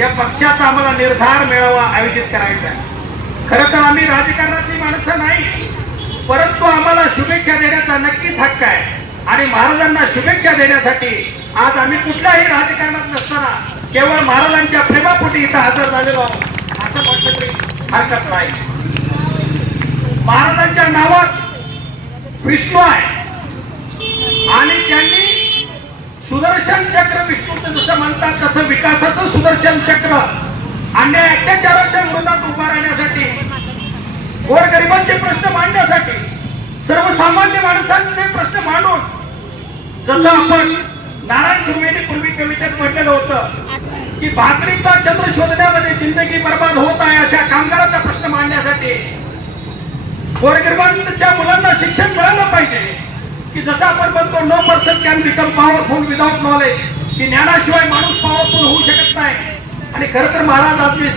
या पक्षाचा आम्हाला निर्धार मेळावा आयोजित करायचा आहे. खरं तर आम्ही राजकारणातली माणसं नाही परंतु आम्हाला शुभेच्छा देण्याचा नक्कीच हक्क आहे. आणि महाराजांना शुभेच्छा देण्यासाठी आज आम्ही कुठल्याही राजकारणात नसताना केवळ महाराजांच्या प्रेमापोटी इथं हजर झालेलो आहोत असं म्हटलं तरी हरकत नाही. महाराजांच्या नावात विष्णू आहे आणि त्यांनी सुदर्शन चक्र विष्णूचं जसं म्हणतात तसं विकासाचं सुदर्शन चक्र. अन्याय अत्याचाराच्या विरोधात उभा राहण्यासाठी गोरगरिबांचे प्रश्न मांडण्यासाठी सर्वसामान्य माणसांचे प्रश्न मांडून जसं आपण नारायण सुर्वेने पूर्वी कवितेत म्हटलेलं होतं की भाकरीचा चंद्र शोधण्यामध्ये जिंदगी बर्बाद होत आहे अशा कामगारांचा प्रश्न मांडण्यासाठी गोरगरिबांच्या मुलांना शिक्षण मिळालं पाहिजे. की जसं आपण म्हणतो no person can become powerful without knowledge की ज्ञानाशिवाय माणूस पॉवरफुल होऊ शकत नाही. आणि खरं तर महाराज आज मी